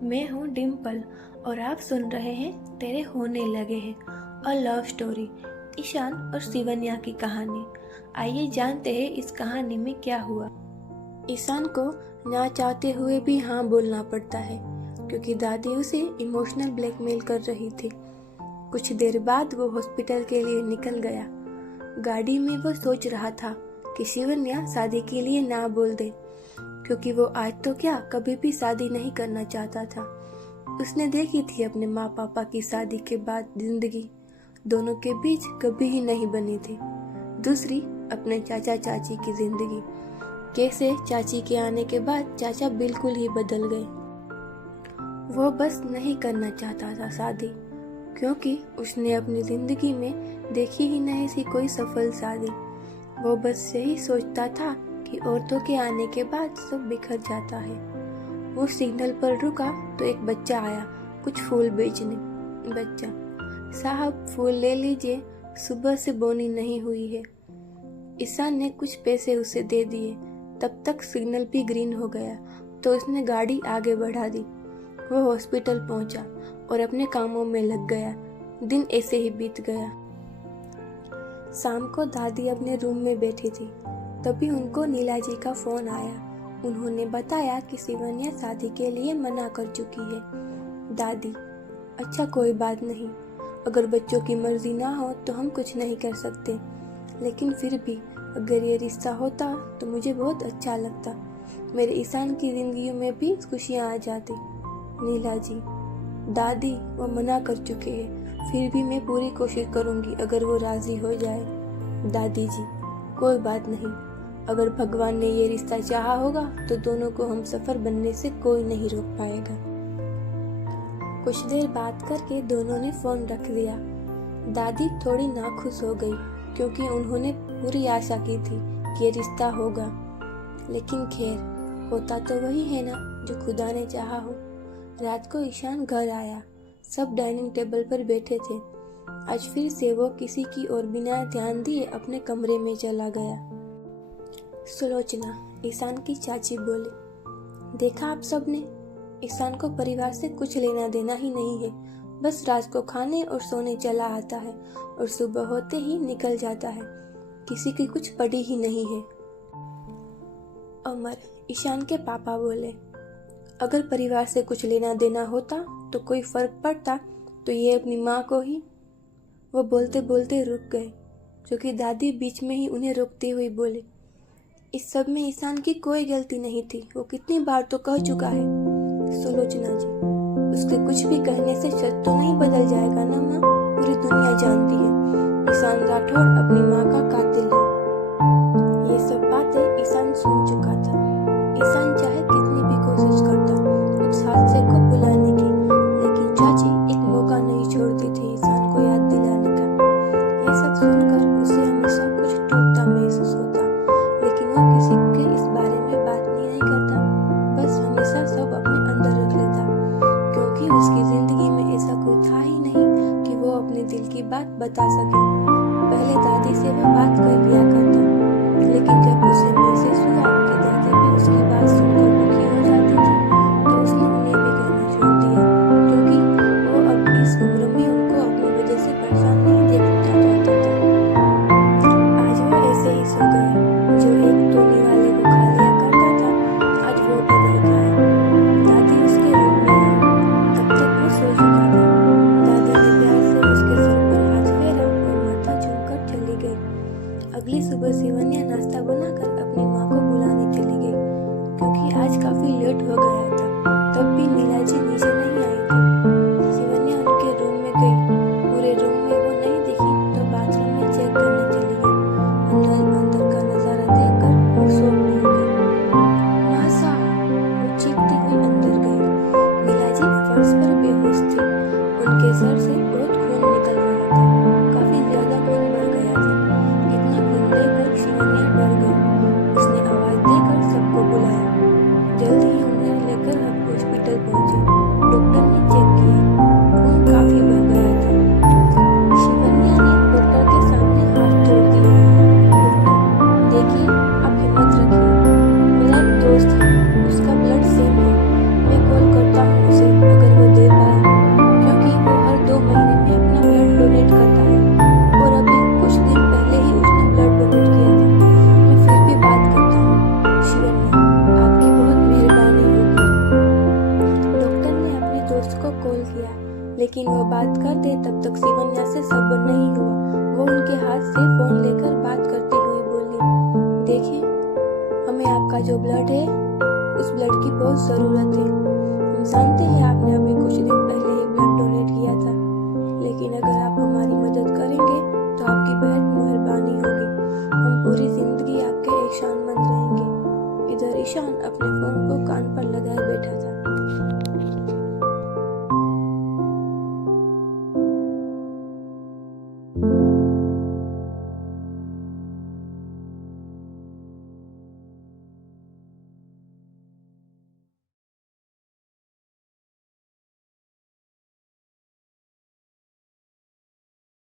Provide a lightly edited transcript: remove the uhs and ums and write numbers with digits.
मैं हूँ डिम्पल और आप सुन रहे हैं तेरे होने लगे हैं अ लव स्टोरी, ईशान और शिवन्या की कहानी। आइए जानते हैं इस कहानी में क्या हुआ। ईशान को ना चाहते हुए भी हाँ बोलना पड़ता है क्योंकि दादी उसे इमोशनल ब्लैकमेल कर रही थी। कुछ देर बाद वो हॉस्पिटल के लिए निकल गया। गाड़ी में वो सोच रहा था कि शिवन्या शादी के लिए ना बोल दे, क्योंकि वो आज तो क्या कभी भी शादी नहीं करना चाहता था। उसने देखी थी अपने माँ पापा की शादी के बाद जिंदगी दोनों के बीच कभी ही नहीं बनी थी। दूसरी अपने चाचा चाची की जिंदगी, कैसे चाची के आने के बाद चाचा बिल्कुल ही बदल गए। वो बस नहीं करना चाहता था शादी, क्योंकि उसने अपनी जिंदगी में देखी ही नहीं थी कोई सफल शादी। वो बस यही सोचता था कि औरतों के आने के बाद सब बिखर जाता है। वो सिग्नल पर रुका तो एक बच्चा आया कुछ फूल बेचने। बच्चा, साहब फूल ले लीजिए, सुबह से बोनी नहीं हुई है। ईशान ने कुछ पैसे उसे दे दिए। तब तक सिग्नल भी ग्रीन हो गया तो उसने गाड़ी आगे बढ़ा दी। वो हॉस्पिटल पहुंचा और अपने कामों में लग गया। दिन ऐसे ही बीत गया। शाम को दादी अपने रूम में बैठी थी, तभी उनको नीला जी का फोन आया। उन्होंने बताया कि शिवन्या शादी के लिए मना कर चुकी है। दादी, अच्छा कोई बात नहीं, अगर बच्चों की मर्जी ना हो तो हम कुछ नहीं कर सकते, लेकिन फिर भी अगर ये रिश्ता होता तो मुझे बहुत अच्छा लगता। मेरे ईशान की जिंदगी में भी खुशियाँ आ जाती। नीला जी, दादी वो मना कर चुके हैं, फिर भी मैं पूरी कोशिश करूंगी अगर वो राजी हो जाए। दादी जी, कोई बात नहीं, अगर भगवान ने ये रिश्ता चाहा होगा तो दोनों को हम सफर बनने से कोई नहीं रोक पाएगा। कुछ देर बात करके दोनों ने फोन रख दिया। दादी थोड़ी नाखुश हो गई क्योंकि उन्होंने पूरी आशा की थी कि ये रिश्ता होगा, लेकिन खैर होता तो वही है ना जो खुदा ने चाहा हो। रात को ईशान घर आया। सब डाइनिंग टेबल पर बैठे थे। आज फिर से वो किसी की ओर बिना ध्यान दिए अपने कमरे में चला गया। सुलोचना, ईशान की चाची बोली, देखा आप सबने, ईशान को परिवार से कुछ लेना देना ही नहीं है। बस रात को खाने और सोने चला आता है और सुबह होते ही निकल जाता है। किसी की कुछ पड़ी ही नहीं है। अमर, ईशान के पापा बोले, अगर परिवार से कुछ लेना देना होता तो कोई फर्क पड़ता तो ये अपनी माँ को ही। वो बोलते बोलते रुक गए, क्योंकि दादी बीच में ही उन्हें रोकते हुए बोले, इस सब में ईशान की कोई गलती नहीं थी, वो कितनी बार तो कह चुका है। सुलोचना जी, उसके कुछ भी कहने से सच तो नहीं बदल जाएगा ना माँ, पूरी दुनिया जानती है ईशान राठौड़ अपनी माँ का कातिल है। ये सब बातें ईशान सुन चुका था। ईशान चाहे कितनी भी कोशिश करता उस हादसे को भुलाने की, लेकिन चाची एक मौका नहीं छोड़ती थी ईशान को याद दिलाने का। ये सब सुनकर उसे हमेशा कुछ टूटता महसूस होता, लेकिन वो किसी के इस बारे में बात नहीं करता, बस हमेशा सब अपने अंदर रख लेता, क्योंकि उसकी जिंदगी में ऐसा कोई था ही नहीं कि वो अपने दिल की बात बता सके। पहले दादी से वो बात कर लिया करता, लेकिन जब उसे महसूस हुआ कि दादी भी उसकी बात सुनकर दुखी हो जाती थी तो उसने उन्हें भी कहना छोड़ दिया, क्योंकि वो अब इस उम्र में उनको अपनी वजह से परेशान नहीं देखना चाहता था। आज वो ऐसे ही सो गया। जो एक टोनी वाले को खा लिया करता था, आज वो भी नहीं खाया। दादी उसके रूम में आई। तब तक वो सो चुका था। दादी ने प्यार से उसके सर पर हाथ फेरा और माथा चूमकर चली गई। अगली सुबह शिवन्या नाश्ता बनाकर अपनी माँ को बुलाने चली गई, क्योंकि आज काफी लेट हो गया था। तब भी नीला जी नीचे नहीं आई थी। शिवन्या उनके रूम में गई। पूरे रूम में वो नहीं दिखी तो बाथरूम में चेक करने चली गई। अंदर का नजारा देखकर वो शॉक में हो गई। मासा, वो चीखती हुई अंदर गई। नीला जी फर्श पर बेहोश थी। उनके सर से बहुत खून निकल रहा था, काफी ज्यादा खून बह गया था। इतना खून देखकर शिवन्या डर गई। उसने आवाज देकर सबको बुलाया। जल्द ही उन्हें लेकर हॉस्पिटल पहुंचे। डॉक्टर ने बात करते तब तक शिवन्या से सब्र नहीं हुआ। वो उनके हाथ से फोन लेकर बात करते हुए बोली, देखिए, हमें आपका जो ब्लड है उस ब्लड की बहुत ज़रूरत है। हम जानते हैं आपने अभी कुछ दिन पहले ही ब्लड डोनेट किया था, लेकिन अगर आप हमारी मदद करेंगे तो आपकी बहुत मेहरबानी होगी। हम पूरी जिंदगी आपके एहसानमंद रहेंगे। इधर ईशान अपने फोन को कान पर